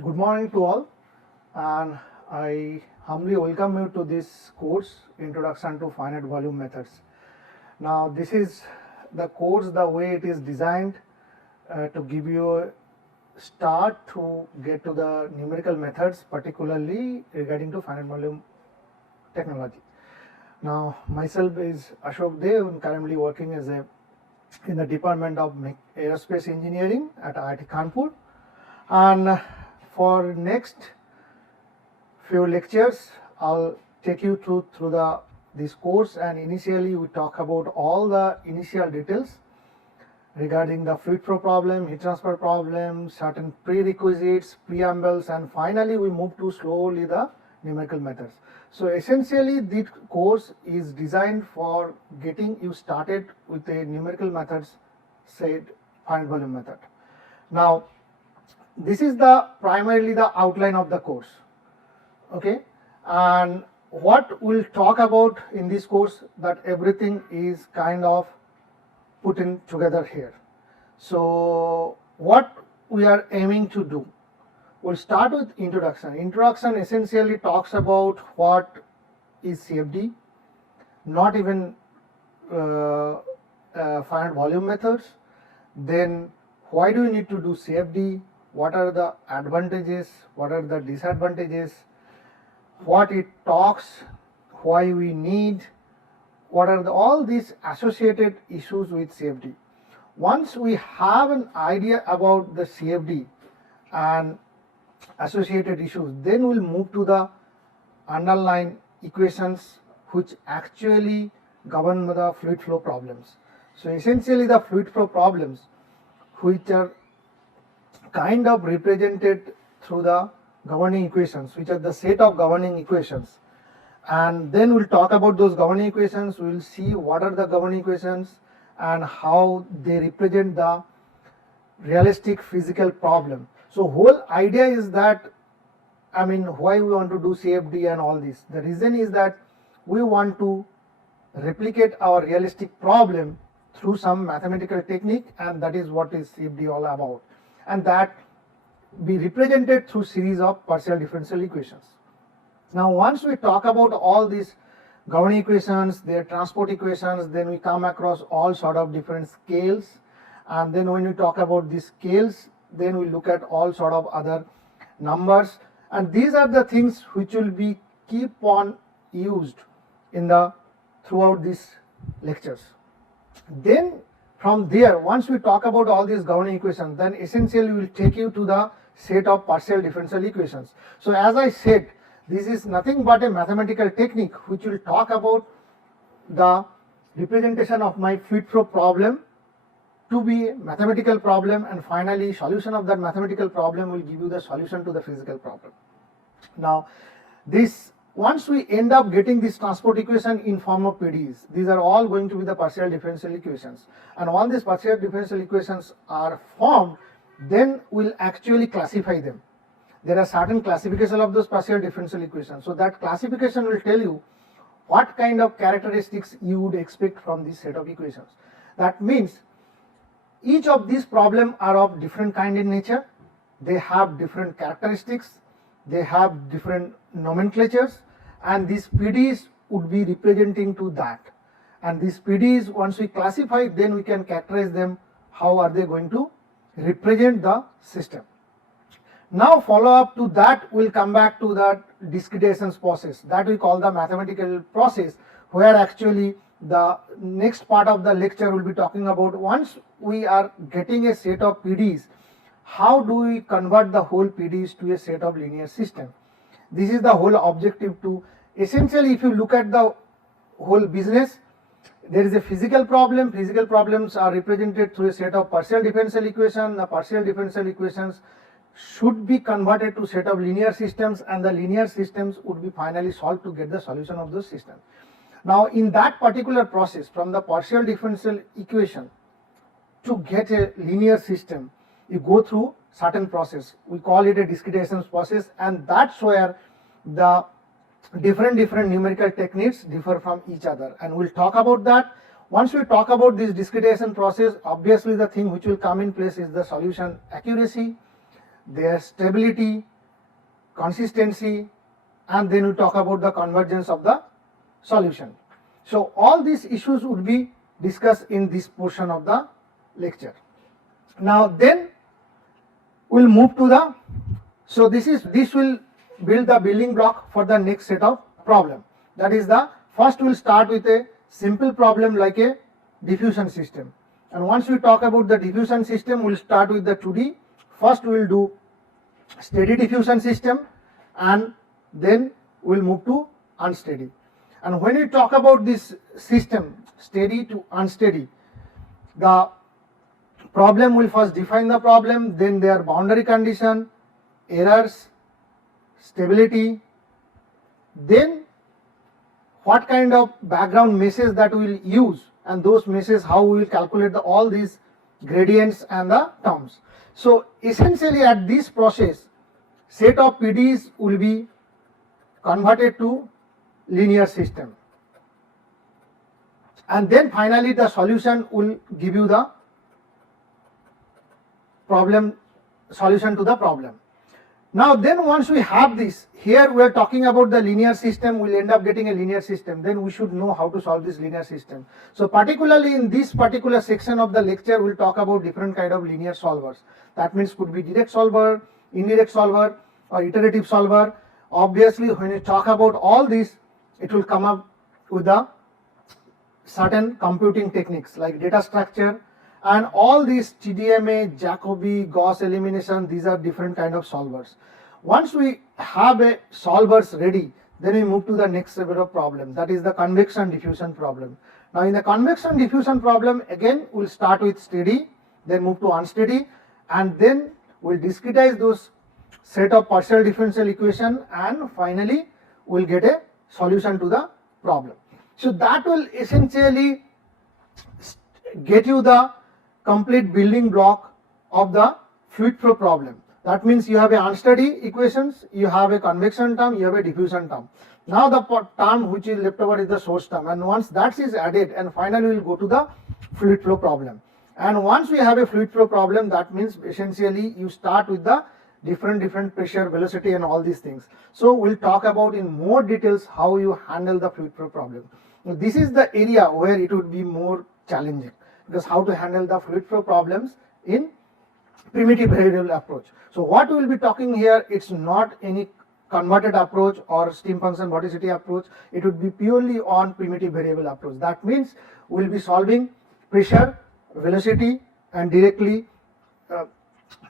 Good morning to all, and I humbly welcome you to this course, Introduction to Finite Volume Methods. Now, this is the course, the way it is designed to give you a start to get to the numerical methods, particularly regarding to finite volume technology. Now, myself is Ashok Dev. I'm currently working as in the Department of Aerospace Engineering at IIT Kanpur, and for next few lectures I'll take you through this course, and initially we talk about all the initial details regarding the fluid flow problem, heat transfer problem, certain prerequisites, preambles, and finally we move to slowly the numerical methods. So essentially this course is designed for getting you started with a numerical methods, say finite volume method. Now this is the primarily the outline of the course, okay, and what we'll talk about in this course, that everything is kind of put in together here. So what we are aiming to do, we'll start with introduction. Introduction essentially talks about what is CFD, not even finite volume methods, then why do you need to do CFD, what are the advantages, what are the disadvantages, what it talks, why we need, what are all these associated issues with CFD. Once we have an idea about the CFD and associated issues, then we'll move to the underlying equations which actually govern the fluid flow problems. So essentially the fluid flow problems which are kind of represented through the governing equations, which are the set of governing equations, and then we'll talk about those governing equations. We'll see what are the governing equations and how they represent the realistic physical problem. So whole idea is that, I mean, why we want to do CFD and all this, the reason is that we want to replicate our realistic problem through some mathematical technique, and that is what is CFD all about, and that be represented through series of partial differential equations. Now once we talk about all these governing equations, their transport equations, then we come across all sort of different scales, and then when we talk about these scales, then we look at all sort of other numbers, and these are the things which will be keep on used in the throughout these lectures. Then from there, once we talk about all these governing equations, then essentially we will take you to the set of partial differential equations. So as I said, this is nothing but a mathematical technique which will talk about the representation of my fluid flow problem to be a mathematical problem, and finally solution of that mathematical problem will give you the solution to the physical problem. Now this, once we end up getting this transport equation in form of PDEs, these are all going to be the partial differential equations, and all these partial differential equations are formed, then we'll actually classify them. There are certain classification of those partial differential equations, so that classification will tell you what kind of characteristics you would expect from this set of equations. That means each of these problems are of different kind in nature, they have different characteristics, they have different nomenclatures, and these PDEs would be representing to that, and these PDEs once we classify, then we can characterize them, how are they going to represent the system. Now follow up to that, we'll come back to that discretizations process, that we call the mathematical process, where actually the next part of the lecture will be talking about, once we are getting a set of PDEs, how do we convert the whole PDEs to a set of linear system. This is the whole objective to, essentially if you look at the whole business, there is a physical problem, physical problems are represented through a set of partial differential equations, the partial differential equations should be converted to set of linear systems, and the linear systems would be finally solved to get the solution of those systems. Now in that particular process, from the partial differential equation to get a linear system, you go through certain process, we call it a discretizations process, and that's where the different numerical techniques differ from each other, and we'll talk about that. Once we talk about this discretization process, obviously the thing which will come in place is the solution accuracy, their stability, consistency, and then we talk about the convergence of the solution. So all these issues would be discussed in this portion of the lecture. Now then we'll move to the, so this will build the building block for the next set of problem. That is the first we'll start with a simple problem like a diffusion system. And once we talk about the diffusion system, we'll start with the 2D. First we'll do steady diffusion system and then we'll move to unsteady. And when we talk about this system, steady to unsteady, the problem will first define the problem, then their boundary condition, errors, stability, then what kind of background meshes that we will use, and those meshes how we will calculate all these gradients and the terms. So essentially at this process, set of PDEs will be converted to linear system, and then finally the solution will give you the solution to the problem. Now then once we have this, here we are talking about the linear system, we'll end up getting a linear system, then we should know how to solve this linear system. So particularly in this particular section of the lecture, we'll talk about different kind of linear solvers. That means could be direct solver, indirect solver, or iterative solver. Obviously when you talk about all this, it will come up with the certain computing techniques like data structure, and all these TDMA, Jacobi, Gauss elimination, these are different kind of solvers. Once we have a solvers ready, then we move to the next level of problem, that is the convection diffusion problem. Now in the convection diffusion problem, again we'll start with steady, then move to unsteady, and then we'll discretize those set of partial differential equation, and finally we'll get a solution to the problem. So that will essentially get you the complete building block of the fluid flow problem. That means you have a unsteady equations, you have a convection term, you have a diffusion term. Now the term which is left over is the source term, and once that is added, and finally we will go to the fluid flow problem. And once we have a fluid flow problem, that means essentially you start with the different pressure, velocity, and all these things. So we'll talk about in more details how you handle the fluid flow problem. Now, this is the area where it would be more challenging, because how to handle the fluid flow problems in primitive behavioral approach. So what we will be talking here, it's not any converted approach or stream function vorticity approach, it would be purely on primitive variable approach. That means we will be solving pressure, velocity, and directly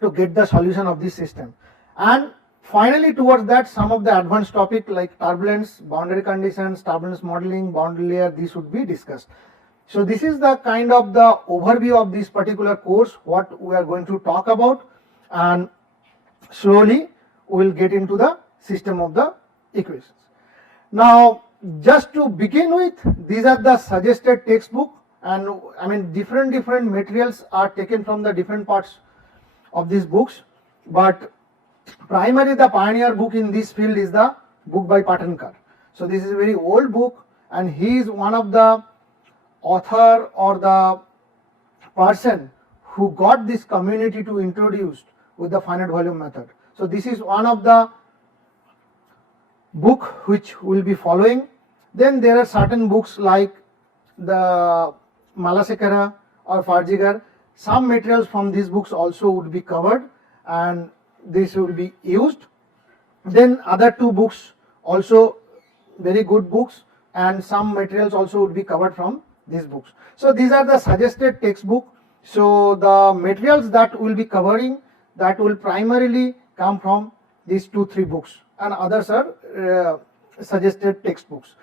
to get the solution of this system. And finally towards that, some of the advanced topic like turbulence, boundary conditions, turbulence modeling, boundary layer, these would be discussed. So this is the kind of the overview of this particular course, what we are going to talk about, and slowly we will get into the system of the equations. Now just to begin with, these are the suggested textbook, and I mean different materials are taken from the different parts of these books, but primarily the pioneer book in this field is the book by Patankar. So this is a very old book, and he is one of the author or the person who got this community to introduce with the finite volume method. So this is one of the book which will be following. Then there are certain books like the Malasekara or Farjigar. Some materials from these books also would be covered, and this will be used. Then other two books also very good books, and some materials also would be covered from these books. So these are the suggested textbook. So the materials that will be covering, that will primarily come from these 2-3 books, and others are suggested textbooks.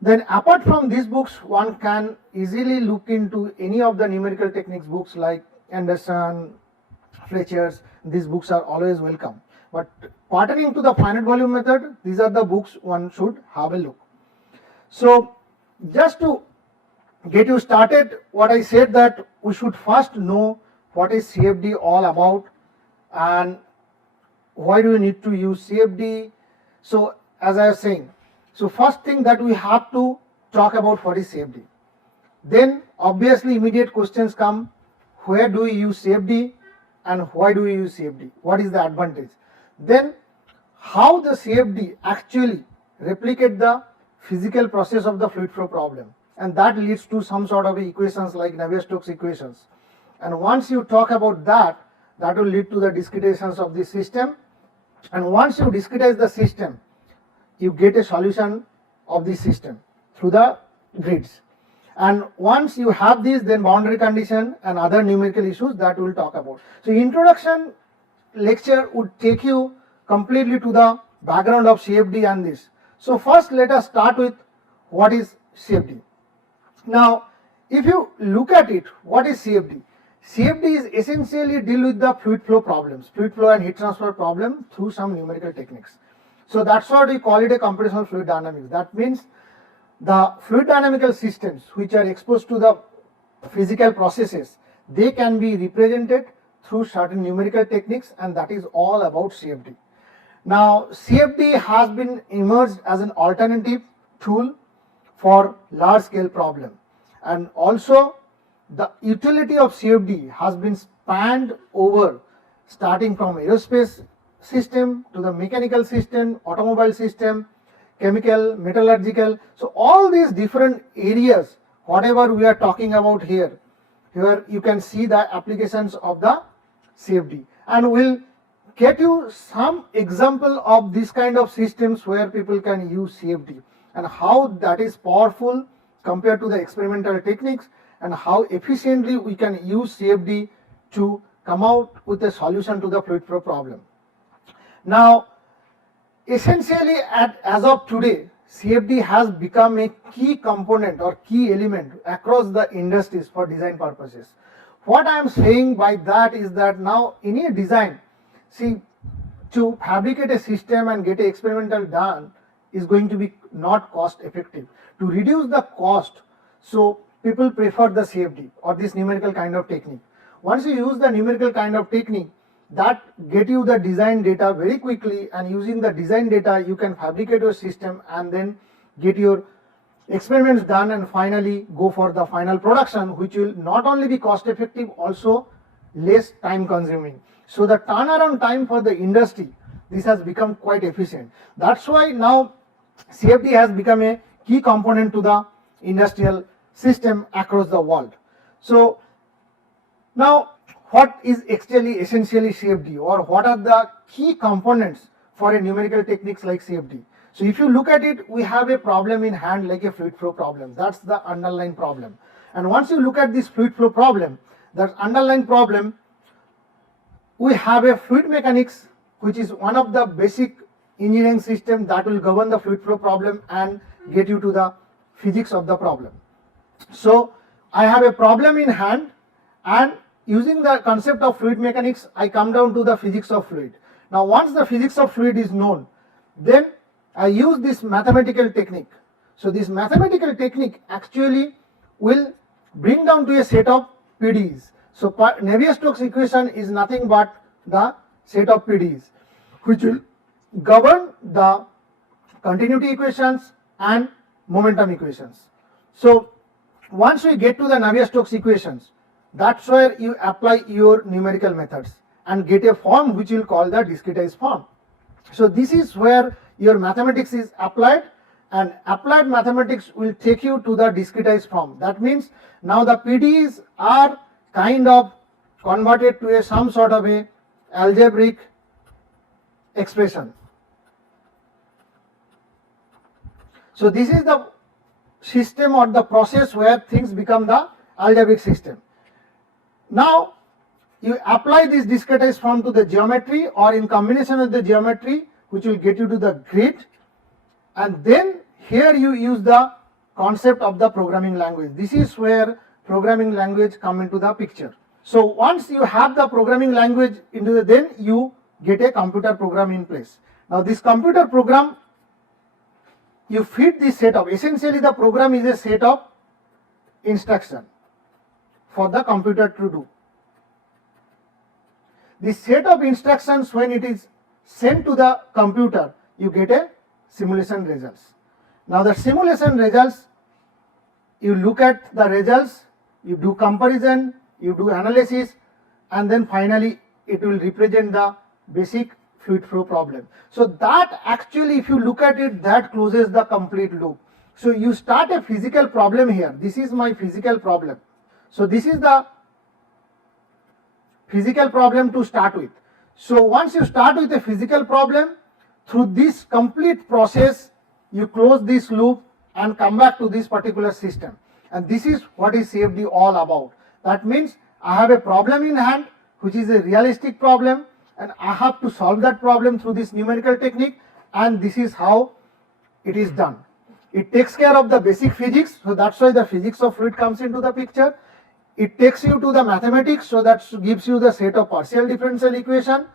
Then apart from these books, one can easily look into any of the numerical techniques books like Anderson, Fletcher's. These books are always welcome. But pertaining to the finite volume method, these are the books one should have a look. So just to get you started, what I said that we should first know what is CFD all about and why do we need to use CFD. So as I was saying, so first thing that we have to talk about what is CFD. Then obviously immediate questions come, where do we use CFD, and why do we use CFD? What is the advantage? Then how the CFD actually replicate the physical process of the fluid flow problem, and that leads to some sort of equations like Navier-Stokes equations. And once you talk about that, that will lead to the discretizations of the system, and once you discretize the system, you get a solution of the system through the grids. And once you have this, then boundary condition and other numerical issues that we'll talk about. So introduction lecture would take you completely to the background of CFD and this. So first let us start with what is CFD. Now if you look at it, what is CFD? CFD is essentially deal with the fluid flow problems, fluid flow and heat transfer problem through some numerical techniques. So that's what we call it a computational fluid dynamics. That means the fluid dynamical systems which are exposed to the physical processes, they can be represented through certain numerical techniques, and that is all about CFD. Now CFD has been emerged as an alternative tool for large scale problem, and also the utility of CFD has been spanned over starting from aerospace system to the mechanical system, automobile system, chemical, metallurgical. So all these different areas, whatever we are talking about here you can see the applications of the CFD, and we'll get you some example of this kind of systems where people can use CFD and how that is powerful compared to the experimental techniques, and how efficiently we can use CFD to come out with a solution to the fluid flow problem. Now essentially as of today, CFD has become a key component or key element across the industries for design purposes. What I am saying by that is that now in a design, see, to fabricate a system and get an experimental done is going to be not cost effective. To reduce the cost, so people prefer the CFD or this numerical kind of technique. Once you use the numerical kind of technique, that get you the design data very quickly, and using the design data you can fabricate your system and then get your experiments done and finally go for the final production, which will not only be cost effective, also less time consuming. So the turnaround time for the industry, this has become quite efficient. That's why now CFD has become a key component to the industrial system across the world. So now what is actually essentially CFD, or what are the key components for a numerical techniques like CFD? So if you look at it, we have a problem in hand like a fluid flow problem. That's the underlying problem. And once you look at this fluid flow problem, that underlying problem, we have a fluid mechanics, which is one of the basic engineering system that will govern the fluid flow problem and get you to the physics of the problem. So I have a problem in hand, and using the concept of fluid mechanics, I come down to the physics of fluid. Now once the physics of fluid is known, then I use this mathematical technique. So this mathematical technique actually will bring down to a set of PDEs. So Navier-Stokes equation is nothing but the set of PDEs which will govern the continuity equations and momentum equations. So once we get to the Navier-Stokes equations, that's where you apply your numerical methods and get a form which you will call the discretized form. So this is where your mathematics is applied, and applied mathematics will take you to the discretized form. That means now the PDEs are kind of converted to some sort of a algebraic expression. So this is the system or the process where things become the algebraic system. Now you apply this discretized form to the geometry, or in combination with the geometry, which will get you to the grid, and then here you use the concept of the programming language. This is where programming language come into the picture. So once you have the programming language into the, then you get a computer program in place. Now this computer program, you feed this set of, essentially the program is a set of instruction for the computer to do. This set of instructions, when it is sent to the computer, you get a simulation results. Now the simulation results, you look at the results, you do comparison, you do analysis, and then finally it will represent the basic fluid flow problem. So that actually, if you look at it, that closes the complete loop. So you start a physical problem here. This is my physical problem. So this is the physical problem to start with. So once you start with a physical problem, through this complete process, you close this loop and come back to this particular system. And this is what is CFD all about. That means I have a problem in hand, which is a realistic problem, and I have to solve that problem through this numerical technique, and this is how it is done. It takes care of the basic physics, so that's why the physics of fluid comes into the picture. It takes you to the mathematics, so that gives you the set of partial differential equation.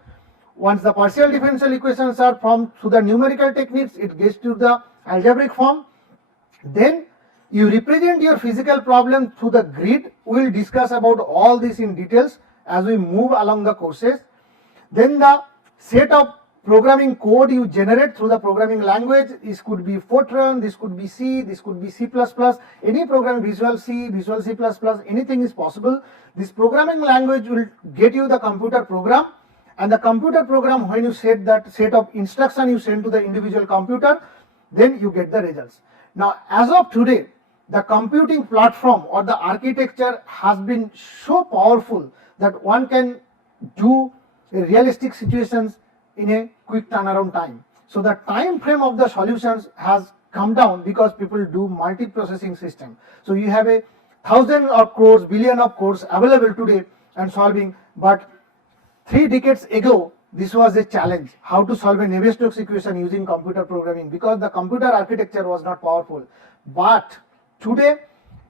Once the partial differential equations are formed through the numerical techniques, it gets to the algebraic form. Then you represent your physical problem through the grid. We will discuss about all this in details as we move along the courses. Then the set of programming code you generate through the programming language. This could be Fortran, this could be C, this could be C++, any program, Visual C, Visual C++, anything is possible. This programming language will get you the computer program, and the computer program, when you set that set of instruction you send to the individual computer, then you get the results. Now as of today, the computing platform or the architecture has been so powerful that one can do realistic situations in a quick turnaround time. So the time frame of the solutions has come down because people do multi-processing system. So you have a thousand of cores, billion of cores available today and solving, but 3 decades ago this was a challenge, how to solve a Navier-Stokes equation using computer programming, because the computer architecture was not powerful. But today,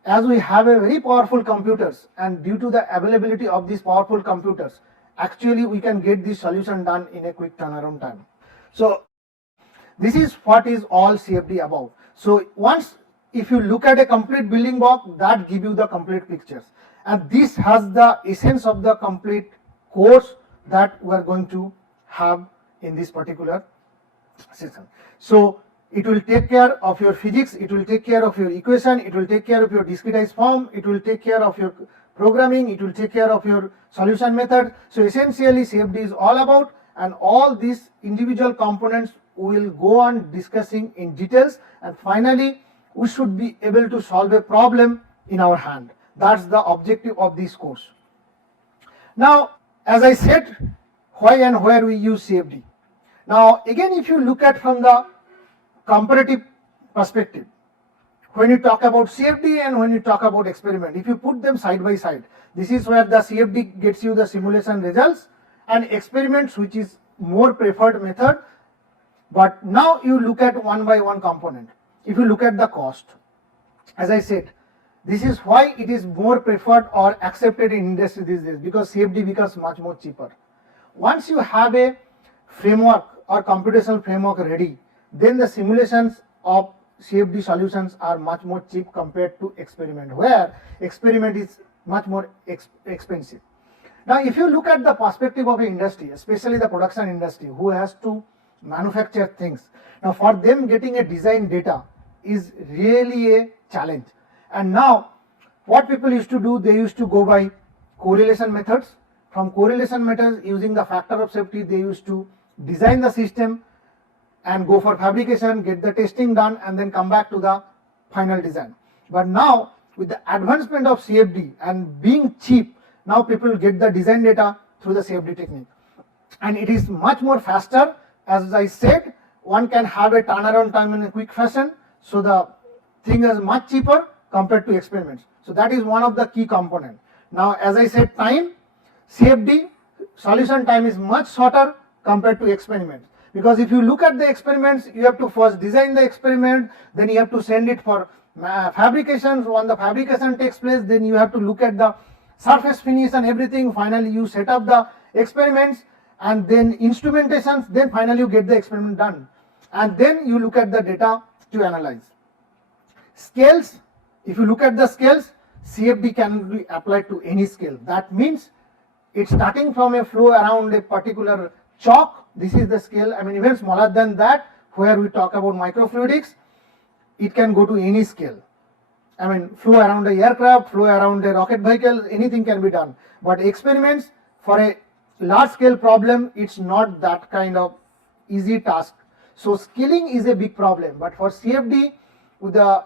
as we have a very powerful computers, and due to the availability of these powerful computers, actually we can get this solution done in a quick turnaround time. So this is what is all CFD about. So once if you look at a complete building block, that give you the complete pictures, and this has the essence of the complete course that we are going to have in this particular session. So it will take care of your physics, it will take care of your equation, it will take care of your discretized form, it will take care of your programming, it will take care of your solution method. So essentially CFD is all about, and all these individual components we will go on discussing in details, and finally we should be able to solve a problem in our hand. That's the objective of this course. Now as I said, why and where we use CFD. Now again, if you look at from the comparative perspective, when you talk about CFD and when you talk about experiment, if you put them side by side, this is where the CFD gets you the simulation results, and experiments, which is more preferred method. But now you look at one by one component. If you look at the cost, as I said, this is why it is more preferred or accepted in industry these days, because CFD becomes much more cheaper. Once you have a framework or computational framework ready, then the simulations of CFD solutions are much more cheap compared to experiment, where experiment is much more expensive. Now if you look at the perspective of an industry, especially the production industry, who has to manufacture things, now for them getting a design data is really a challenge. And now what people used to do, they used to go by correlation methods. From correlation methods, using the factor of safety, they used to design the system and go for fabrication, get the testing done, and then come back to the final design. But now with the advancement of CFD and being cheap, now people get the design data through the CFD technique, and it is much more faster. As I said, one can have a turnaround time in a quick fashion, so the thing is much cheaper compared to experiments. So that is one of the key component. Now as I said, time, CFD solution time is much shorter compared to experiments, because if you look at the experiments, you have to first design the experiment, then you have to send it for fabrication. When the fabrication takes place, then you have to look at the surface finish and everything. Finally you set up the experiments and then instrumentations, then finally you get the experiment done, and then you look at the data to analyze. Scales, if you look at the scales, CFD can be applied to any scale. That means it's starting from a flow around a particular chalk. This is the scale. I mean, even smaller than that, where we talk about microfluidics, it can go to any scale. I mean, flow around a aircraft, flow around a rocket vehicle, anything can be done. But experiments for a large scale problem, it's not that kind of easy task. So scaling is a big problem, but for CFD, with the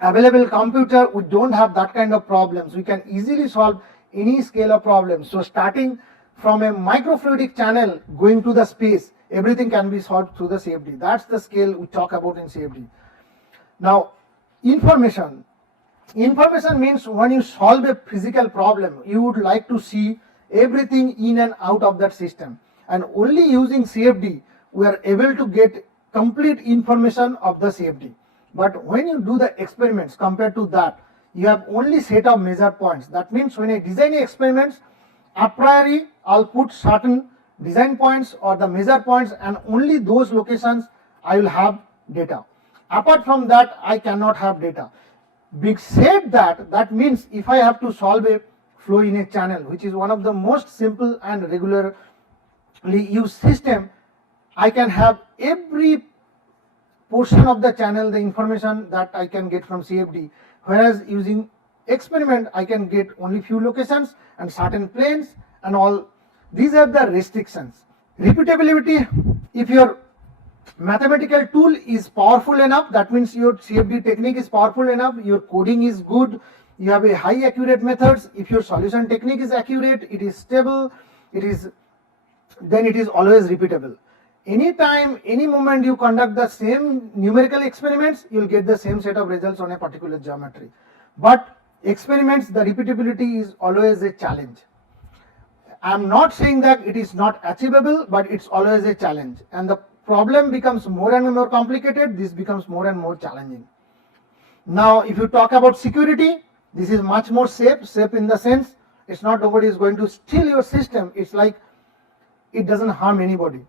available computer, we don't have that kind of problems. We can easily solve any scale of problems. So starting from a microfluidic channel going to the space, everything can be solved through the CFD. That's the scale we talk about in CFD. Now, information means when you solve a physical problem, you would like to see everything in and out of that system, and only using CFD we are able to get complete information of the CFD. But when you do the experiments, compared to that, you have only set of measure points. That means when I design experiments, a priori I'll put certain design points or the measure points, and only those locations I will have data. Apart from that, I cannot have data. Big said that means if I have to solve a flow in a channel, which is one of the most simple and regularly used system, I can have every portion of the channel, the information that I can get from CFD, whereas using experiment I can get only few locations and certain planes and all. These are the restrictions. Repeatability, if your mathematical tool is powerful enough, that means your CFD technique is powerful enough, your coding is good, you have a high accurate methods, if your solution technique is accurate, it is stable, then it is always repeatable. Anytime, any moment you conduct the same numerical experiments, you will get the same set of results on a particular geometry. But experiments, the repeatability is always a challenge. I am not saying that it is not achievable, but it's always a challenge, and the problem becomes more and more complicated, this becomes more and more challenging. Now, if you talk about security, this is much more safe in the sense, it's not nobody is going to steal your system, it's like it doesn't harm anybody.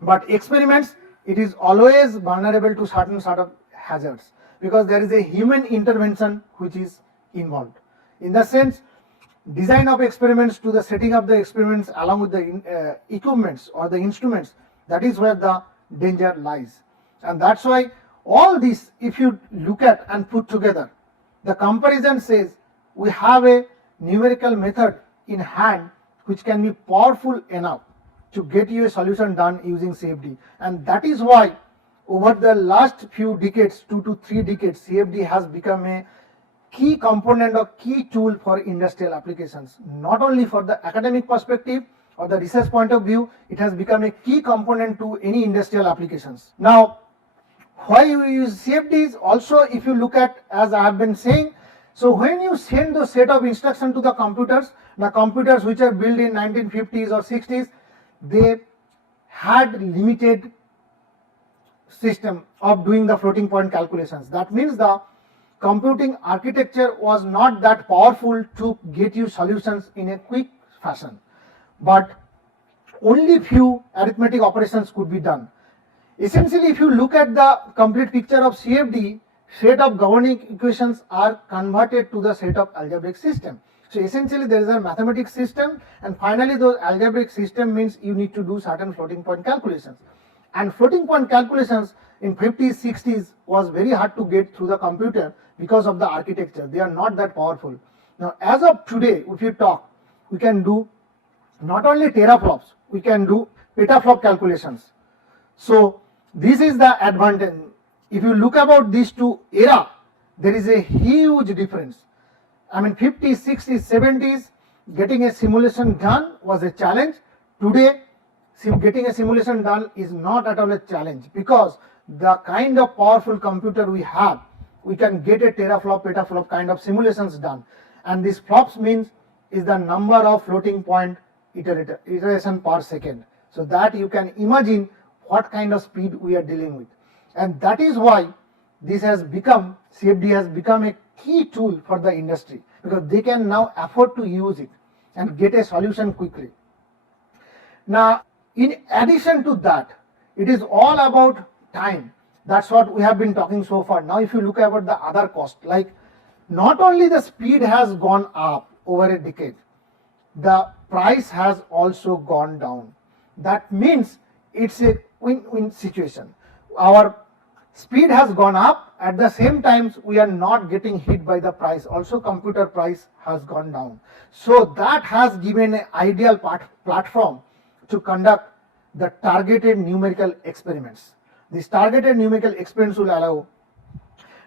But experiments, it is always vulnerable to certain sort of hazards, because there is a human intervention which is involved. In the sense, design of experiments to the setting of the experiments along with the equipments or the instruments, that is where the danger lies. And that's why all this, if you look at and put together, the comparison says we have a numerical method in hand which can be powerful enough to get you a solution done using CFD. And that is why over the last few decades, 2 to 3 decades, CFD has become a key component or key tool for industrial applications. Not only for the academic perspective or the research point of view, it has become a key component to any industrial applications. Now, why we use CFDs also, if you look at, as I have been saying, so when you send the set of instructions to the computers which are built in 1950s or 60s, they had limited system of doing the floating point calculations. That means the computing architecture was not that powerful to get you solutions in a quick fashion, but only few arithmetic operations could be done. Essentially, if you look at the complete picture of CFD, set of governing equations are converted to the set of algebraic system. So essentially there is a mathematics system, and finally those algebraic system means you need to do certain floating point calculations. And floating point calculations in 50s, 60s was very hard to get through the computer because of the architecture. They are not that powerful. Now as of today, if you talk, we can do not only teraflops, we can do petaflop calculations. So this is the advantage. If you look about these two era, there is a huge difference. I mean 50s, 60s, 70s, getting a simulation done was a challenge. Today, getting a simulation done is not at all a challenge, because the kind of powerful computer we have, we can get a teraflop, petaflop kind of simulations done. And this flops means is the number of floating point iteration per second. So that you can imagine what kind of speed we are dealing with. And that is why this has become, CFD has become a key tool for the industry, because they can now afford to use it and get a solution quickly. Now, in addition to that, it is all about time. That's what we have been talking so far. Now, if you look about the other cost, like not only the speed has gone up over a decade, the price has also gone down. That means it's a win-win situation. Our speed has gone up. At the same time, we are not getting hit by the price. Also, computer price has gone down. So that has given an ideal platform to conduct the targeted numerical experiments. These targeted numerical experiments will allow.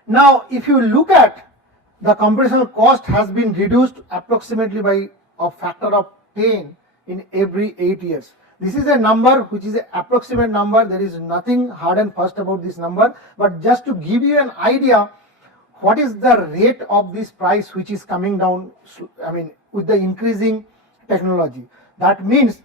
Now, if you look at the computational cost has been reduced approximately by a factor of 10 in every 8 years. This is a number which is an approximate number. There is nothing hard and fast about this number, but just to give you an idea what is the rate of this price which is coming down, with the increasing technology. That means,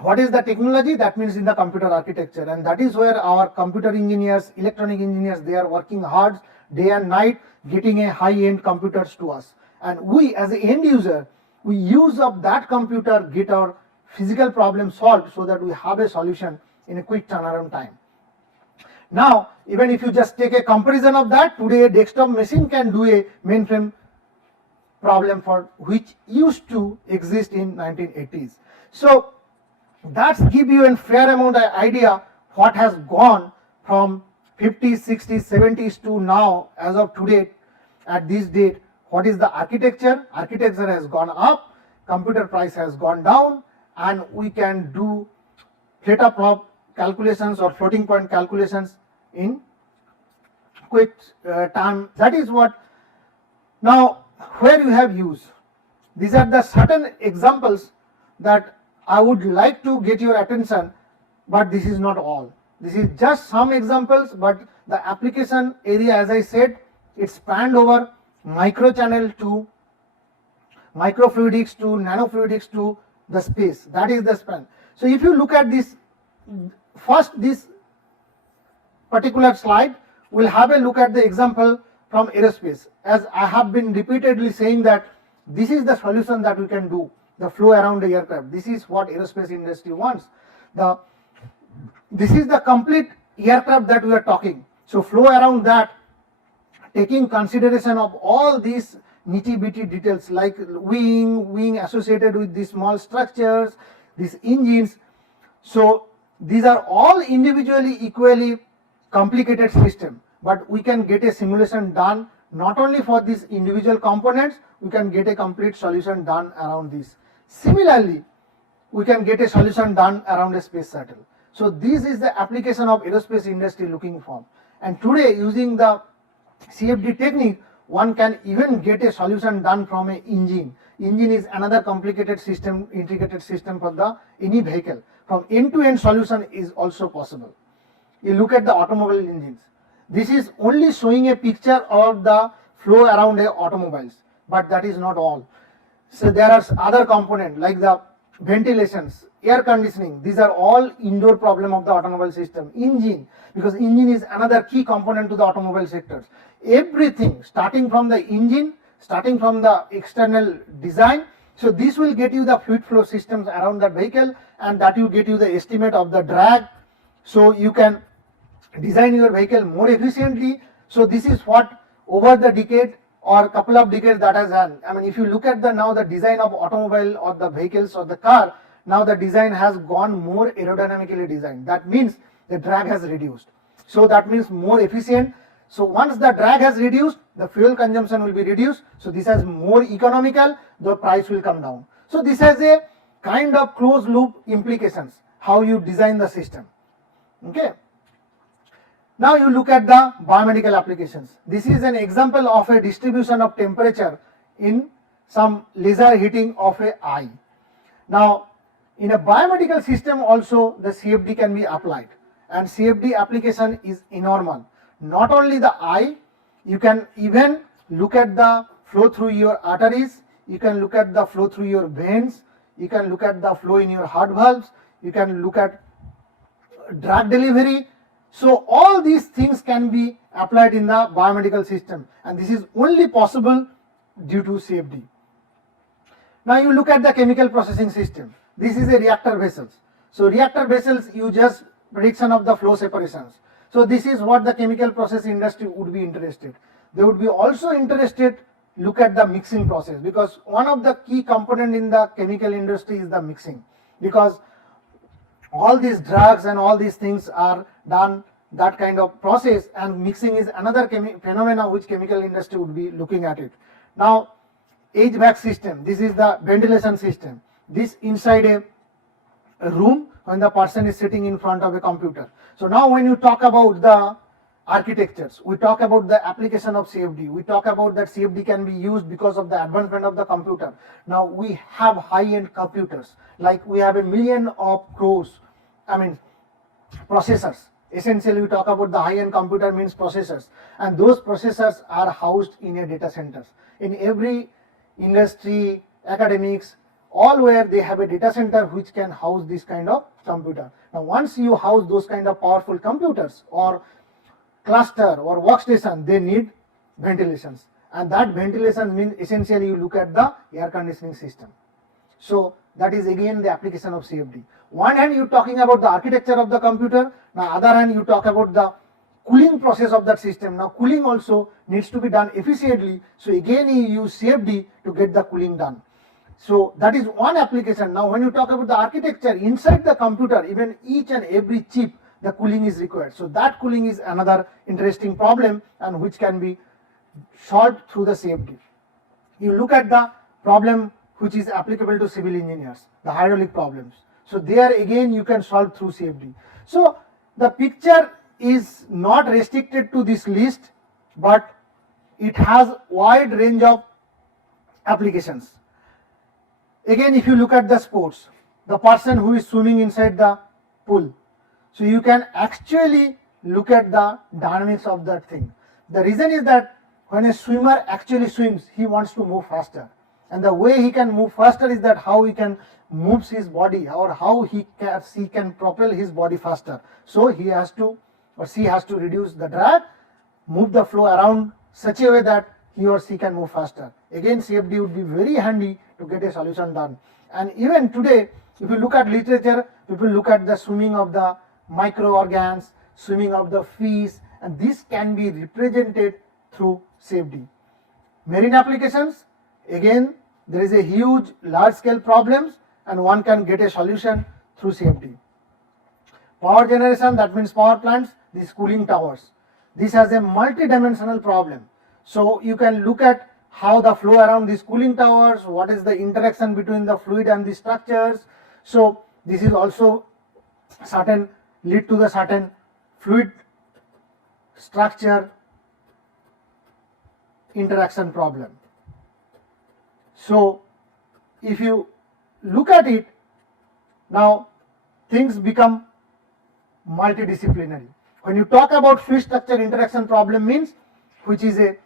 what is the technology? That means in the computer architecture, and that is where our computer engineers, electronic engineers, they are working hard day and night getting a high-end computers to us. And we as an end user, we use up that computer, get our physical problem solved so that we have a solution in a quick turnaround time. Now, even if you just take a comparison of that, today a desktop machine can do a mainframe problem for which used to exist in 1980s. So that's give you a fair amount of idea what has gone from 50s, 60s, 70s to now as of today at this date. What is the architecture? Architecture has gone up, computer price has gone down, and we can do flip-flop calculations or floating point calculations in quick time. That is what. Now, where you have used, these are the certain examples that I would like to get your attention, but this is not all. This is just some examples, but the application area, as I said, it spanned over microchannel to microfluidics to nanofluidics to the space. That is the span. So if you look at this, first this particular slide, we'll have a look at the example from aerospace. As I have been repeatedly saying that this is the solution that we can do, the flow around the aircraft. This is what aerospace industry wants. This is the complete aircraft that we are talking. So flow around that, taking consideration of all these nitty-bitty details like wing associated with these small structures, these engines. So these are all individually equally complicated system, but we can get a simulation done not only for these individual components, we can get a complete solution done around this. Similarly, we can get a solution done around a space shuttle. So this is the application of aerospace industry looking for. And today, using the CFD technique, one can even get a solution done from an engine. Engine is another complicated system, integrated system for any vehicle. From end-to-end solution is also possible. You look at the automobile engines. This is only showing a picture of the flow around the automobiles, but that is not all. So there are other components like the ventilations, air conditioning. These are all indoor problem of the automobile system. Engine, because engine is another key component to the automobile sectors. Everything starting from the engine, starting from the external design. So this will get you the fluid flow systems around the vehicle, and that will get you the estimate of the drag. So you can design your vehicle more efficiently. So this is what over the decade or couple of decades that has done. I mean, if you look at now the design of automobile or the vehicles or the car, now the design has gone more aerodynamically designed. That means the drag has reduced. So that means more efficient. So once the drag has reduced, the fuel consumption will be reduced. So this has more economical, the price will come down. So this has a kind of closed loop implications, how you design the system. Okay. Now you look at the biomedical applications. This is an example of a distribution of temperature in some laser heating of an eye. Now in a biomedical system also the CFD can be applied, and CFD application is enormous. Not only the eye, you can even look at the flow through your arteries, you can look at the flow through your veins, you can look at the flow in your heart valves, you can look at drug delivery. So all these things can be applied in the biomedical system, and this is only possible due to CFD. Now you look at the chemical processing system. This is a reactor vessels. So reactor vessels, you just prediction of the flow separations. So this is what the chemical process industry would be interested. They would be also interested look at the mixing process, because one of the key component in the chemical industry is the mixing, because all these drugs and all these things are done that kind of process, and mixing is another phenomena which chemical industry would be looking at it. Now, HVAC system, this is the ventilation system. This inside a room when the person is sitting in front of a computer. So now when you talk about the architectures, we talk about the application of CFD, we talk about that CFD can be used because of the advancement of the computer. Now we have high-end computers, like we have a million of crores, processors. Essentially, we talk about the high-end computer means processors, and those processors are housed in a data centers. In every industry, academics, all where they have a data center which can house this kind of computer. Now, once you house those kind of powerful computers or cluster or workstation, they need ventilations, and that ventilation means essentially you look at the air conditioning system. So that is again the application of CFD. One hand you talking about the architecture of the computer, now other hand you talk about the cooling process of that system. Now cooling also needs to be done efficiently, so again you use CFD to get the cooling done. So that is one application. Now when you talk about the architecture inside the computer, even each and every chip, the cooling is required. So that cooling is another interesting problem and which can be solved through the CFD. You look at the problem which is applicable to civil engineers, the hydraulic problems. So there again you can solve through CFD. So the picture is not restricted to this list, but it has wide range of applications. Again, if you look at the sports, the person who is swimming inside the pool, so you can actually look at the dynamics of that thing. The reason is that when a swimmer actually swims, he wants to move faster, and the way he can move faster is that how he can moves his body or how he can propel his body faster. So he has to or she has to reduce the drag, move the flow around such a way that he or she can move faster. Again, CFD would be very handy to get a solution done. And even today, if you look at literature, people look at the swimming of the microorgans, swimming of the fish, and this can be represented through CFD. Marine applications, again, there is a huge large scale problems and one can get a solution through CFD. Power generation, that means power plants, these cooling towers. This has a multi-dimensional problem. So you can look at how the flow around these cooling towers, what is the interaction between the fluid and the structures. So this is also lead to the certain fluid structure interaction problem. So if you look at it, now things become multidisciplinary. When you talk about fluid structure interaction problem means which is a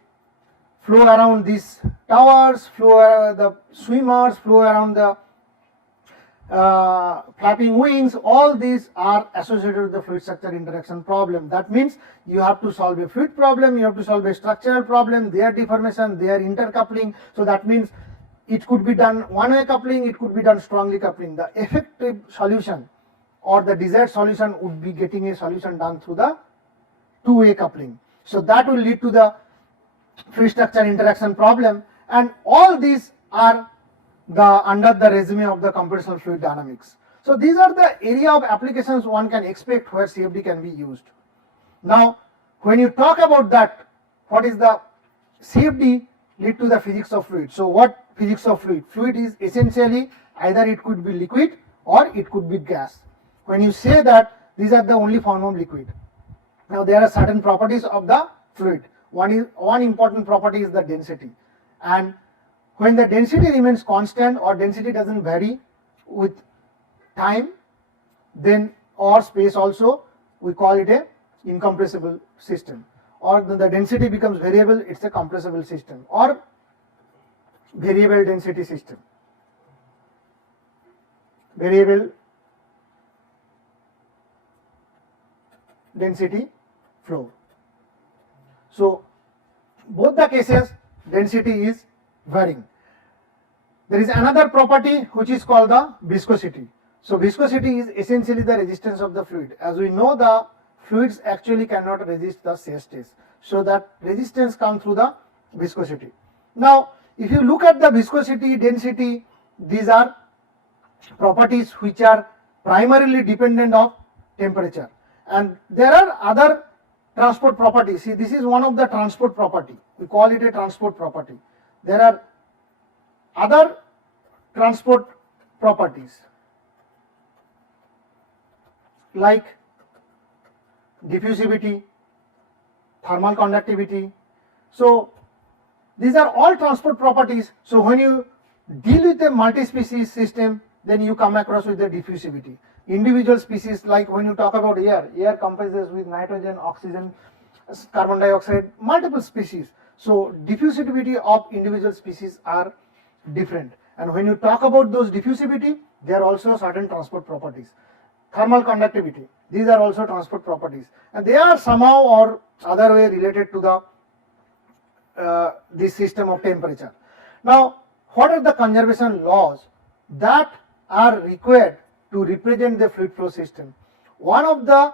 flow around these towers, the swimmers, flow around the flapping wings, all these are associated with the fluid structure interaction problem. That means you have to solve a fluid problem, you have to solve a structural problem, their deformation, their intercoupling. So that means it could be done one-way coupling, it could be done strongly coupling. The effective solution or the desired solution would be getting a solution done through the two-way coupling. So that will lead to the fluid structure interaction problem, and all these are under the resume of the computational fluid dynamics. So these are the area of applications one can expect where CFD can be used. Now when you talk about that, what is the CFD lead to the physics of fluid. So what physics of fluid? Fluid is essentially either it could be liquid or it could be gas. When you say that these are the only form of liquid. Now there are certain properties of the fluid. One important property is the density, and when the density remains constant or density doesn't vary with time, then or space also, we call it a incompressible system. Or the density becomes variable, it's a compressible system or variable density system. Variable density flow. So both the cases density is varying. There is another property which is called the viscosity. So viscosity is essentially the resistance of the fluid. As we know, the fluids actually cannot resist the shear stress. So that resistance comes through the viscosity. Now if you look at the viscosity, density, these are properties which are primarily dependent of temperature. And there are other transport properties. See, this is one of the transport property. We call it a transport property. There are other transport properties like diffusivity, thermal conductivity. So these are all transport properties. So when you deal with a multi-species system, then you come across with the diffusivity. Individual species, like when you talk about air comprises with nitrogen, oxygen, carbon dioxide, multiple species. So diffusivity of individual species are different. And when you talk about those diffusivity, there are also certain transport properties. Thermal conductivity, these are also transport properties, and they are somehow or other way related to the this system of temperature. Now, what are the conservation laws that are required to represent the fluid flow system? One of the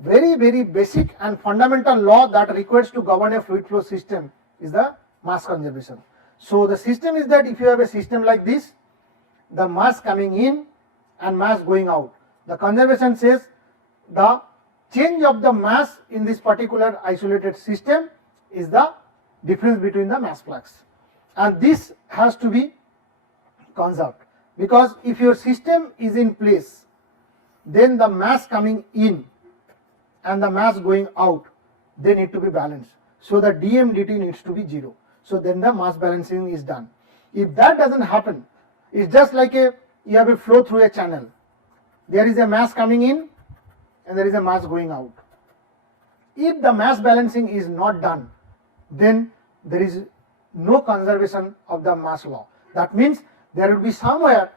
very basic and fundamental law that requires to govern a fluid flow system is the mass conservation. So the system is that if you have a system like this, the mass coming in and mass going out, the conservation says the change of the mass in this particular isolated system is the difference between the mass flux, and this has to be conserved, because if your system is in place, then the mass coming in and the mass going out, they need to be balanced. So the dm dt needs to be 0. So then the mass balancing is done. If that doesn't happen, it's just like you have a flow through a channel. There is a mass coming in and there is a mass going out. If the mass balancing is not done, then there is no conservation of the mass law. That means there will be somewhere,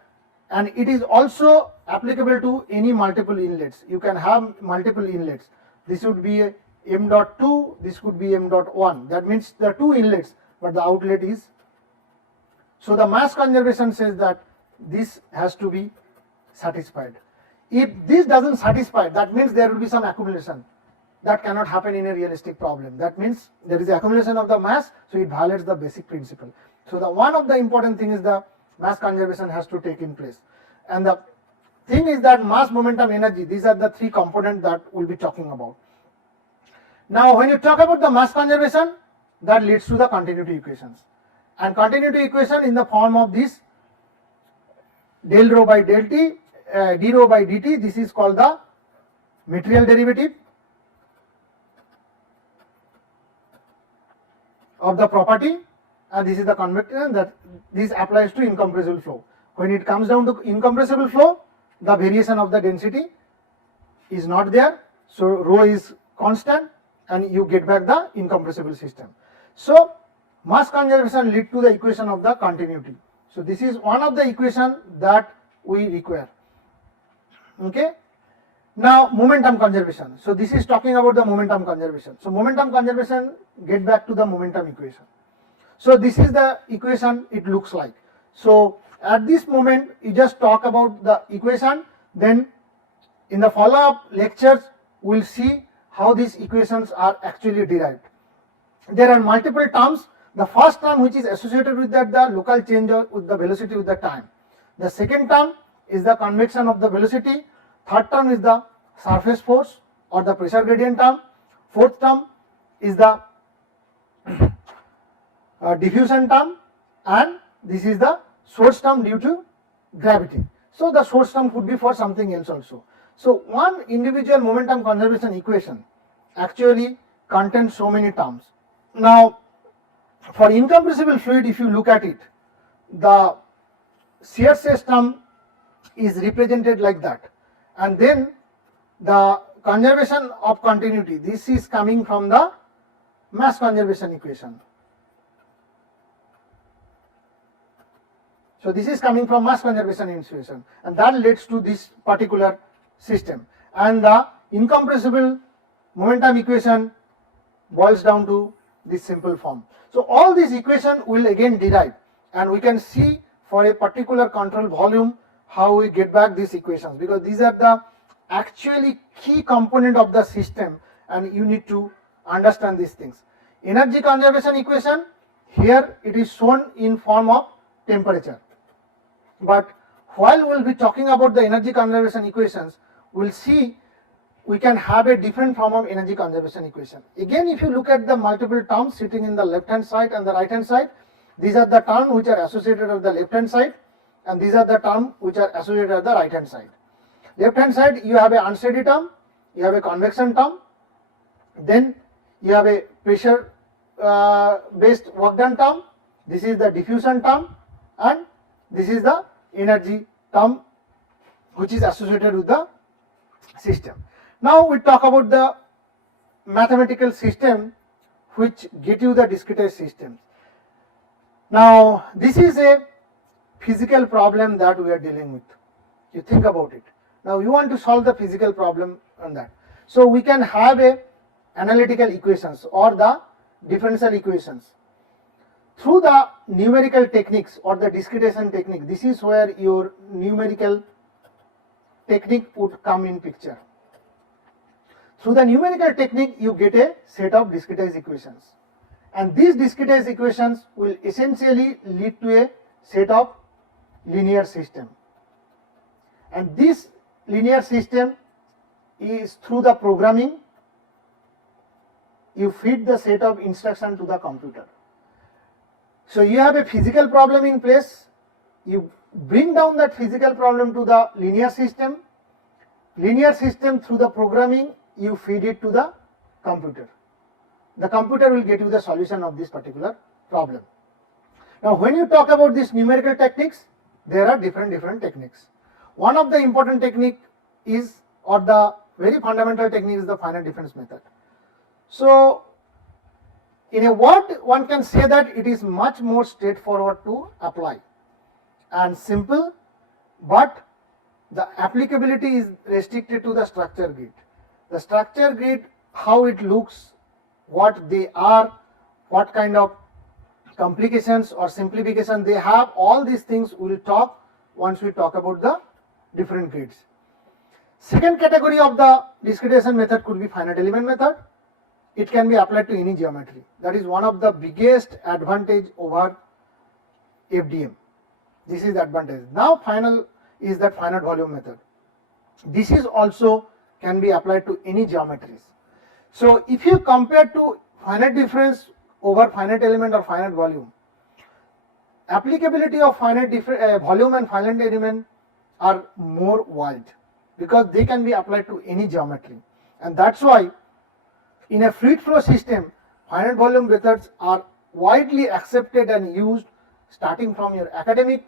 and it is also applicable to any multiple inlets. You can have multiple inlets. This would be a m dot 2, this could be m dot 1. That means there are two inlets, but the outlet is. So the mass conservation says that this has to be satisfied. If this doesn't satisfy, that means there will be some accumulation. That cannot happen in a realistic problem. That means there is accumulation of the mass, so it violates the basic principle. So the one of the important thing is the mass conservation has to take in place. And the thing is that mass, momentum, energy, these are the three components that we'll be talking about. Now when you talk about the mass conservation, that leads to the continuity equations. And continuity equation in the form of this del rho by del t, d rho by dt, this is called the material derivative of the property, and this is the convective, that this applies to incompressible flow. When it comes down to incompressible flow, the variation of the density is not there, so rho is constant and you get back the incompressible system. So mass conservation lead to the equation of the continuity. So this is one of the equation that we require. Okay. Now momentum conservation. So this is talking about the momentum conservation. So momentum conservation, get back to the momentum equation. So this is the equation it looks like. So at this moment you just talk about the equation, then in the follow-up lectures we'll see how these equations are actually derived. There are multiple terms. The first term which is associated with that, the local change with the velocity with the time. The second term is the convection of the velocity. Third term is the surface force or the pressure gradient term. Fourth term is the diffusion term, and this is the source term due to gravity. So the source term could be for something else also. So one individual momentum conservation equation actually contains so many terms. Now for incompressible fluid, if you look at it, the shear stress term is represented like that, and then the conservation of continuity, this is coming from the mass conservation equation. So this is coming from mass conservation equation, and that leads to this particular system, and the incompressible momentum equation boils down to this simple form. So all these equation will again derive, and we can see for a particular control volume how we get back these equations, because these are the actually key component of the system, and you need to understand these things. Energy conservation equation, here it is shown in form of temperature, but while we will be talking about the energy conservation equations, we will see we can have a different form of energy conservation equation. Again, if you look at the multiple terms sitting in the left hand side and the right hand side, these are the terms which are associated at the left hand side, and these are the terms which are associated at the right hand side. Left hand side, you have a unsteady term, you have a convection term, then you have a pressure based work done term, this is the diffusion term, and this is the energy term which is associated with the system. Now we talk about the mathematical system which get you the discretized systems. Now this is a physical problem that we are dealing with. You think about it. Now you want to solve the physical problem on that. So we can have a analytical equations or the differential equations. Through the numerical techniques or the discretization technique, this is where your numerical technique would come in picture. Through the numerical technique, you get a set of discretized equations, and these discretized equations will essentially lead to a set of linear system, and this linear system is through the programming you feed the set of instruction to the computer. So you have a physical problem in place, you bring down that physical problem to the linear system through the programming you feed it to the computer. The computer will get you the solution of this particular problem. Now when you talk about these numerical techniques, there are different techniques. One of the important technique is, or the very fundamental technique is the finite difference method. So in a word, one can say that it is much more straightforward to apply and simple, but the applicability is restricted to the structure grid. The structure grid, how it looks, what they are, what kind of complications or simplification they have, all these things we will talk once we talk about the different grids. Second category of the discretization method could be finite element method. It can be applied to any geometry. That is one of the biggest advantage over FDM. This is the advantage. Now final is that finite volume method. This is also can be applied to any geometries. So if you compare to finite difference over finite element or finite volume, applicability of finite volume and finite element are more wide because they can be applied to any geometry, and that's why in a fluid flow system, finite volume methods are widely accepted and used starting from your academic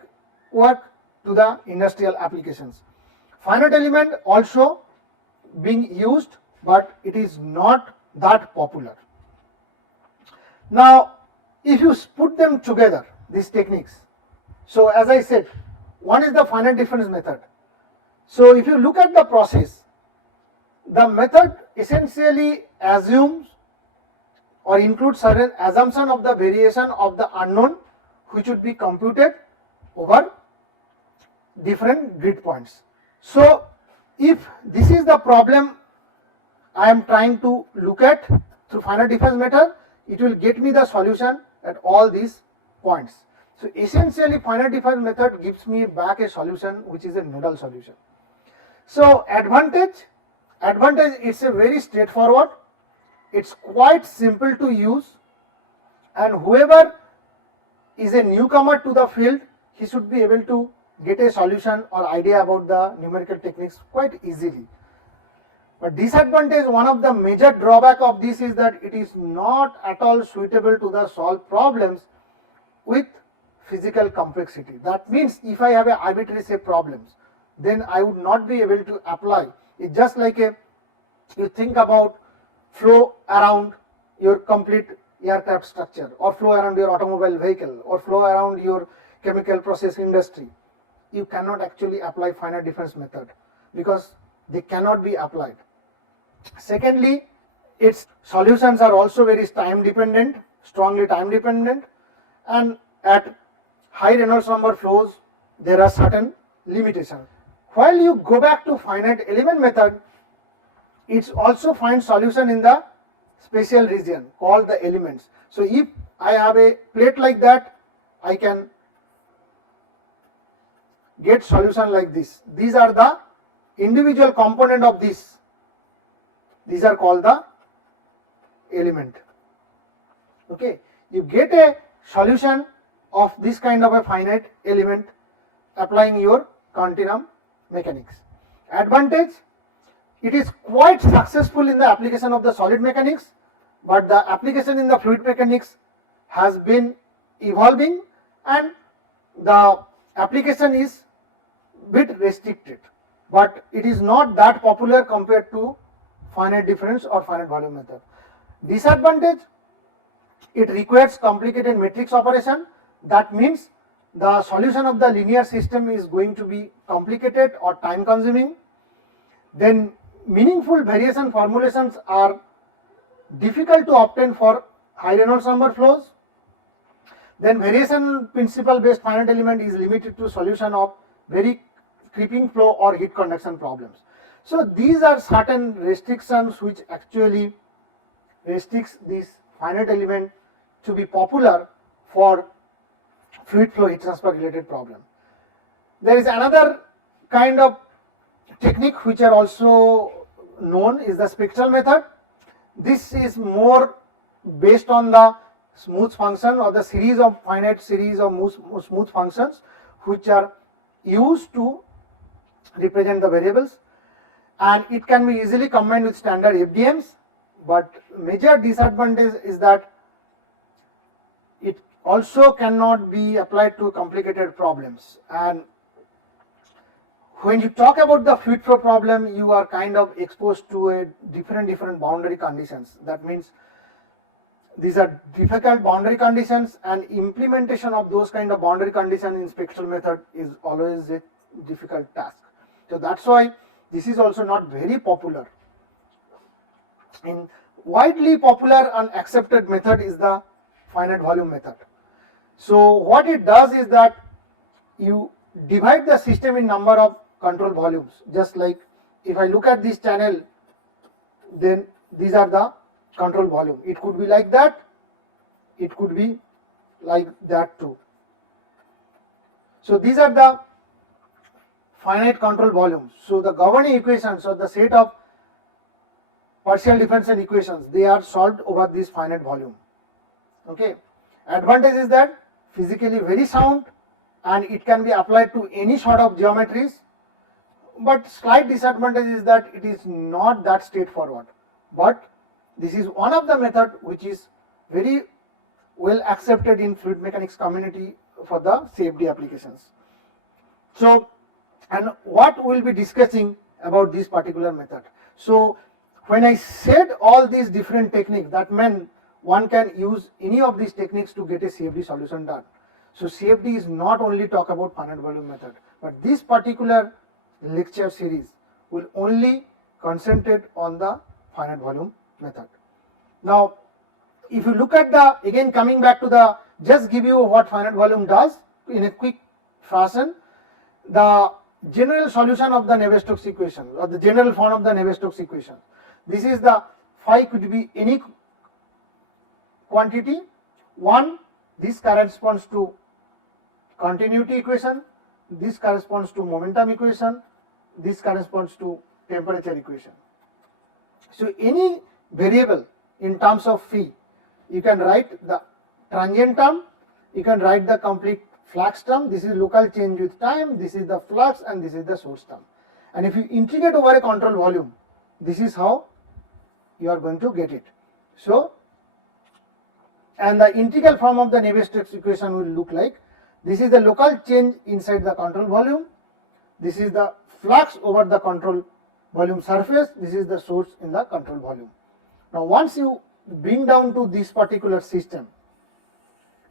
work to the industrial applications. Finite element also being used, but it is not that popular. Now, if you put them together, these techniques, so as I said, one is the finite difference method. So if you look at the process, the method essentially assumes or includes certain assumption of the variation of the unknown which would be computed over different grid points. So if this is the problem I am trying to look at through finite difference method, it will get me the solution at all these points. So essentially finite difference method gives me back a solution which is a nodal solution. So advantage, it's a very straightforward, it's quite simple to use, and whoever is a newcomer to the field, he should be able to get a solution or idea about the numerical techniques quite easily. But disadvantage, one of the major drawback of this is that it is not at all suitable to the solve problems with physical complexity. That means if I have a arbitrary say problems, then I would not be able to apply. It's just like you think about flow around your complete aircraft structure, or flow around your automobile vehicle, or flow around your chemical process industry. You cannot actually apply finite difference method because they cannot be applied. Secondly, its solutions are also very time dependent, strongly time dependent, and at high Reynolds number flows there are certain limitations. While you go back to finite element method, it also finds solution in the spatial region called the elements. So if I have a plate like that, I can get solution like this. These are the individual component of this These are called the element. Okay, you get a solution of this kind of a finite element applying your continuum mechanics. Advantage, it is quite successful in the application of the solid mechanics, but the application in the fluid mechanics has been evolving and the application is bit restricted, but it is not that popular compared to finite difference or finite volume method. Disadvantage, it requires complicated matrix operation. That means the solution of the linear system is going to be complicated or time consuming. Then meaningful variation formulations are difficult to obtain for high Reynolds number flows. Then variation principle based finite element is limited to solution of very creeping flow or heat conduction problems. So these are certain restrictions which actually restricts this finite element to be popular for fluid flow heat transfer related problem. There is another kind of technique which are also known is the spectral method. This is more based on the smooth function or the series of finite series of smooth functions which are used to represent the variables, and it can be easily combined with standard FDMs, but major disadvantage is that it also cannot be applied to complicated problems. And when you talk about the fluid flow problem, you are kind of exposed to a different boundary conditions. That means these are difficult boundary conditions, and implementation of those kind of boundary conditions in spectral method is always a difficult task. So that's why this is also not very popular. In widely popular and accepted method is the finite volume method. So what it does is that you divide the system in number of control volumes. Just like if I look at this channel, then these are the control volume. It could be like that, it could be like that too. So these are the finite control volumes. So the governing equations or the set of partial differential equations, they are solved over this finite volume. Okay. Advantage is that physically very sound and it can be applied to any sort of geometries, but slight disadvantage is that it is not that straightforward. But this is one of the method which is very well accepted in fluid mechanics community for the CFD applications. So, and what we will be discussing about this particular method. So when I said all these different techniques, that meant one can use any of these techniques to get a CFD solution done. So CFD is not only talk about finite volume method, but this particular lecture series will only concentrate on the finite volume method. Now, if you look at the, again coming back to the, just give you what finite volume does in a quick fashion, the general solution of the Navier-Stokes equation or the general form of the Navier-Stokes equation. This is the phi could be any quantity. One, this corresponds to continuity equation, this corresponds to momentum equation, this corresponds to temperature equation. So any variable in terms of phi, you can write the transient term, you can write the complete flux term. This is local change with time, this is the flux, and this is the source term. And if you integrate over a control volume, this is how you are going to get it. So, and the integral form of the Navier-Stokes equation will look like, this is the local change inside the control volume, this is the flux over the control volume surface, this is the source in the control volume. Now once you bring down to this particular system,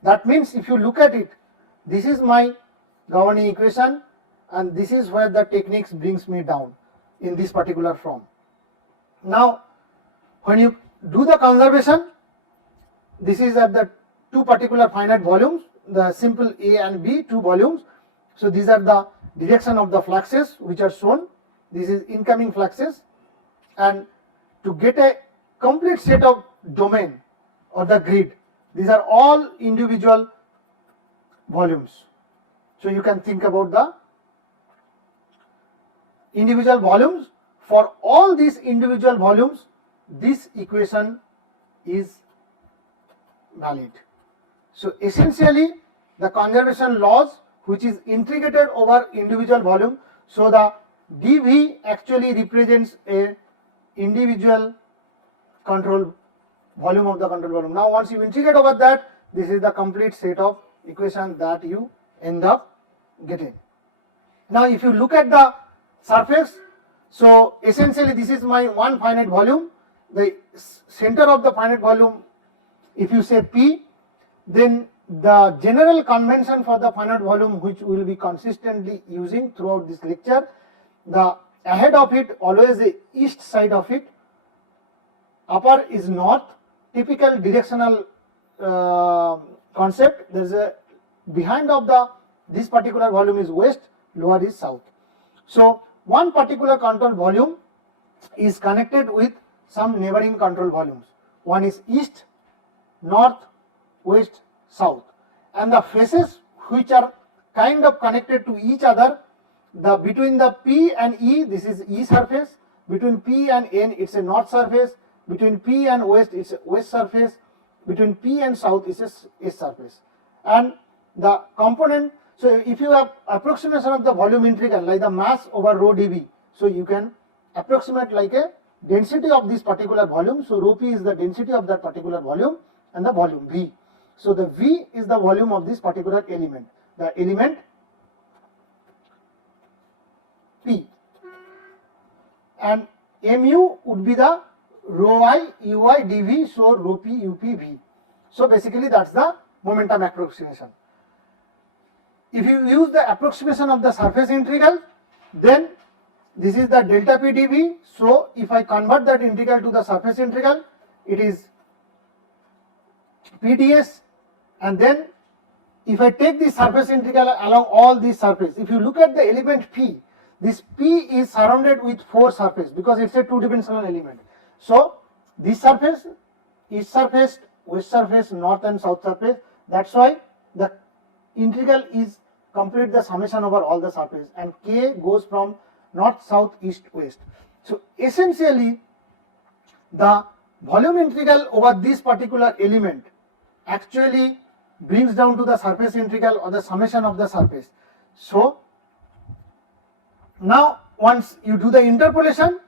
that means if you look at it, this is my governing equation and this is where the techniques brings me down in this particular form. Now when you do the conservation, this is at the two particular finite volumes, the simple A and B, two volumes. So these are the direction of the fluxes which are shown. This is incoming fluxes, and to get a complete set of domain or the grid, these are all individual volumes. So you can think about the individual volumes. For all these individual volumes, this equation is valid. So essentially the conservation laws which is integrated over individual volume, so the dV actually represents a individual control volume of the control volume. Now once you integrate over that, this is the complete set of equations that you end up getting. Now if you look at the surface, so essentially this is my one finite volume. The center of the finite volume, if you say P, then the general convention for the finite volume which we will be consistently using throughout this lecture, the ahead of it always the east side of it, upper is north, typical directional concept. There is a behind of the this particular volume is west, lower is south. So one particular control volume is connected with some neighboring control volumes. One is east, north, west, south, and the faces which are kind of connected to each other, the between the P and E, this is E surface, between P and N it's a north surface, between P and west it's a west surface, between P and south is a east surface. And the component, so if you have approximation of the volume integral like the mass over rho dV, so you can approximate like a density of this particular volume. So rho P is the density of that particular volume and the volume V. So the V is the volume of this particular element, the element P, and mu would be the rho I ui dV, so rho P up V. So basically that's the momentum approximation. If you use the approximation of the surface integral, then this is the delta P dV. So if I convert that integral to the surface integral, it is PdS, and then if I take the surface integral along all these surface, if you look at the element P, this P is surrounded with four surface because it's a two-dimensional element. So this surface, east surface, west surface, north and south surface. That's why the integral is complete the summation over all the surface, and K goes from north, south, east, west. So essentially the volume integral over this particular element actually brings down to the surface integral or the summation of the surface. So now once you do the interpolation,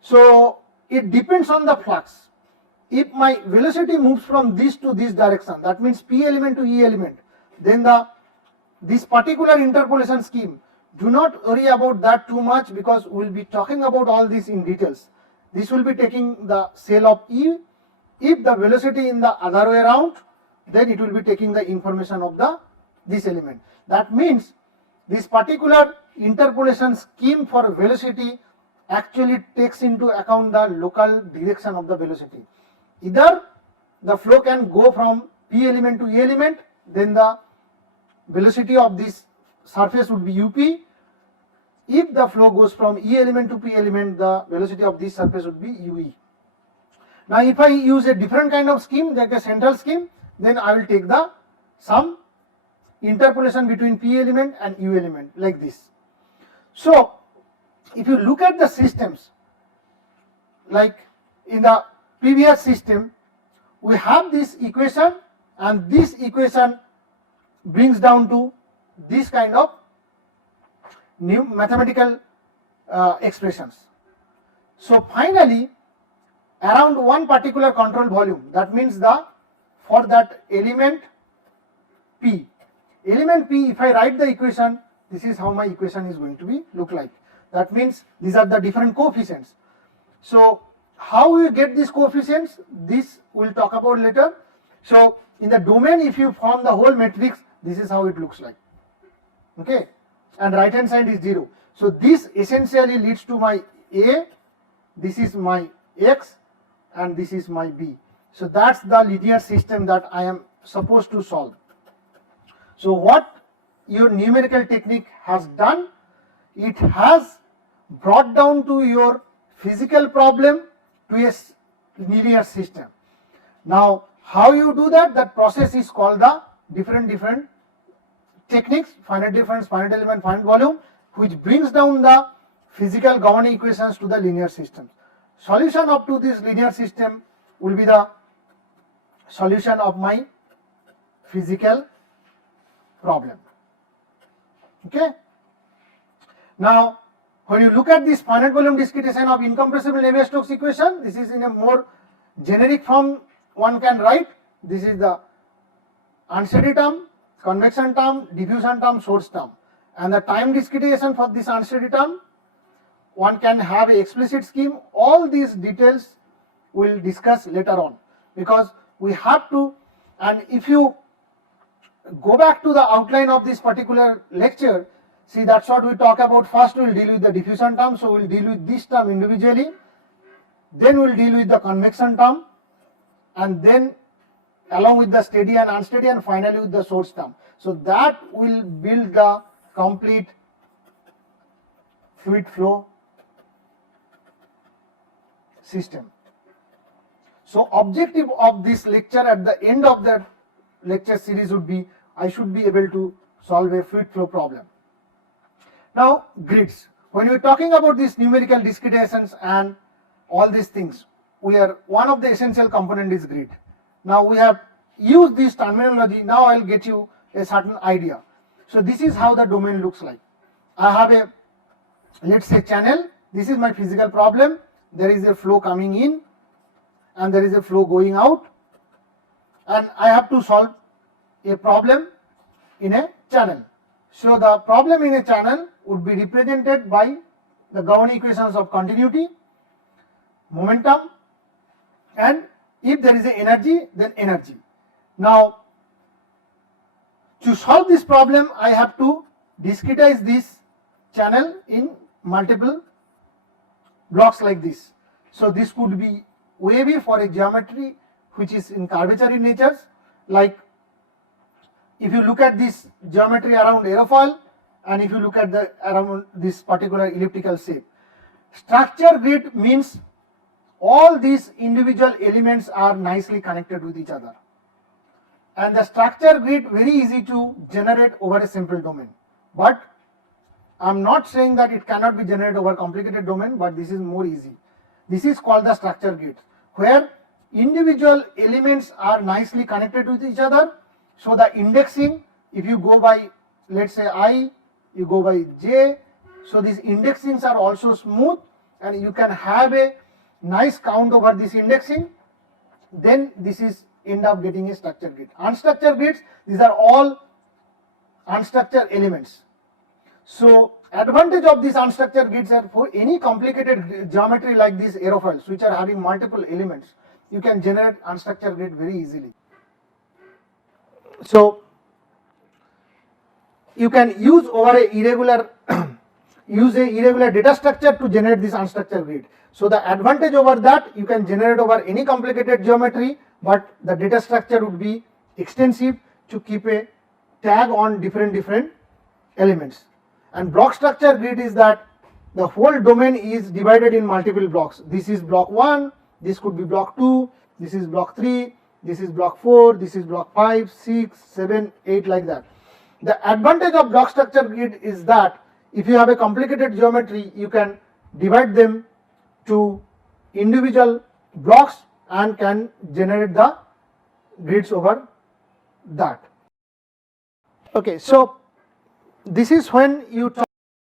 so it depends on the flux. If my velocity moves from this to this direction, that means P element to E element, then this particular interpolation scheme, do not worry about that too much because we will be talking about all this in details. This will be taking the cell of E. If the velocity in the other way around, then it will be taking the information of this element. That means this particular interpolation scheme for velocity actually takes into account the local direction of the velocity. Either the flow can go from P element to E element, then the velocity of this surface would be UP. If the flow goes from E element to P element, the velocity of this surface would be UE. Now if I use a different kind of scheme, like a central scheme, then I will take some interpolation between P element and U element like this. So if you look at the systems, like in the previous system, we have this equation, and this equation brings down to this kind of new mathematical expressions. So finally, around one particular control volume, that means for that element P, if I write the equation, this is how my equation is going to be look like. That means these are the different coefficients. So how you get these coefficients, this we'll talk about later. So in the domain, if you form the whole matrix, this is how it looks like. Okay, and right hand side is 0. So this essentially leads to my A, this is my X, and this is my B. So that's the linear system that I am supposed to solve. So what your numerical technique has done, it has brought down to your physical problem to a linear system. Now how you do that, that process is called the different techniques, finite difference, finite element, finite volume, which brings down the physical governing equations to the linear systems. solution up to this linear system will be the solution of my physical problem. Okay. Now, when you look at this finite volume discretization of incompressible Navier-Stokes equation, this is in a more generic form one can write. This is the unsteady term, convection term, diffusion term, source term, and the time discretization for this unsteady term. One can have an explicit scheme. All these details we will discuss later on, because we have to, and if you go back to the outline of this particular lecture, see, that's what we talk about. First we will deal with the diffusion term, so we will deal with this term individually, then we will deal with the convection term, and then along with the steady and unsteady, and finally with the source term. So that will build the complete fluid flow system. So objective of this lecture, at the end of the lecture series, would be I should be able to solve a fluid flow problem. Now, grids. When we are talking about these numerical discretizations and all these things, one of the essential component is grid. Now we have used this terminology. Now I will get you a certain idea. So this is how the domain looks like. I have a, let's say, channel. This is my physical problem. There is a flow coming in and there is a flow going out, and I have to solve a problem in a channel. So the problem in a channel would be represented by the governing equations of continuity, momentum, and if there is a energy, then energy. Now, to solve this problem, I have to discretize this channel in multiple blocks like this. So this could be wavy for a geometry which is in curvature in nature, like if you look at this geometry around aerofoil, and if you look at the around this particular elliptical shape. Structure grid means all these individual elements are nicely connected with each other, and the structure grid very easy to generate over a simple domain. But I am not saying that it cannot be generated over complicated domain, but this is more easy. This is called the structure grid, where individual elements are nicely connected with each other. So the indexing, if you go by, let's say, I, you go by J, so these indexings are also smooth, and you can have a nice count over this indexing. Then this is end up getting a structure grid. Unstructured grids, these are all unstructured elements. So advantage of these unstructured grids are, for any complicated geometry like these aerofoils which are having multiple elements, you can generate unstructured grid very easily. So you can use over a irregular irregular data structure to generate this unstructured grid. So the advantage over that, you can generate over any complicated geometry, but the data structure would be extensive to keep a tag on different elements. And block structure grid is that the whole domain is divided in multiple blocks. This is block 1, this could be block 2, this is block 3, this is block 4, this is block 5, 6, 7, 8, like that. The advantage of block structure grid is that if you have a complicated geometry, you can divide them to individual blocks and can generate the grids over that. Okay, so this is when you talk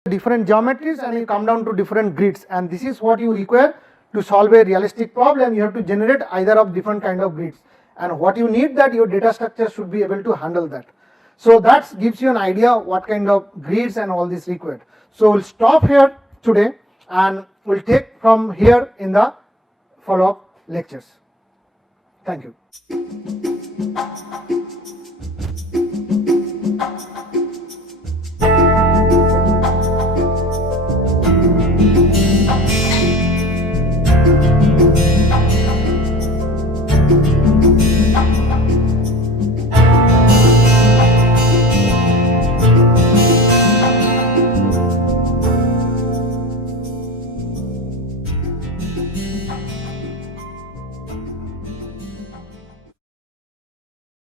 different geometries and you come down to different grids, and this is what you require to solve a realistic problem. You have to generate either of different kind of grids, and what you need, that your data structure should be able to handle that. So that gives you an idea what kind of grids and all this required. So we'll stop here today and we'll take from here in the follow-up lectures. Thank you.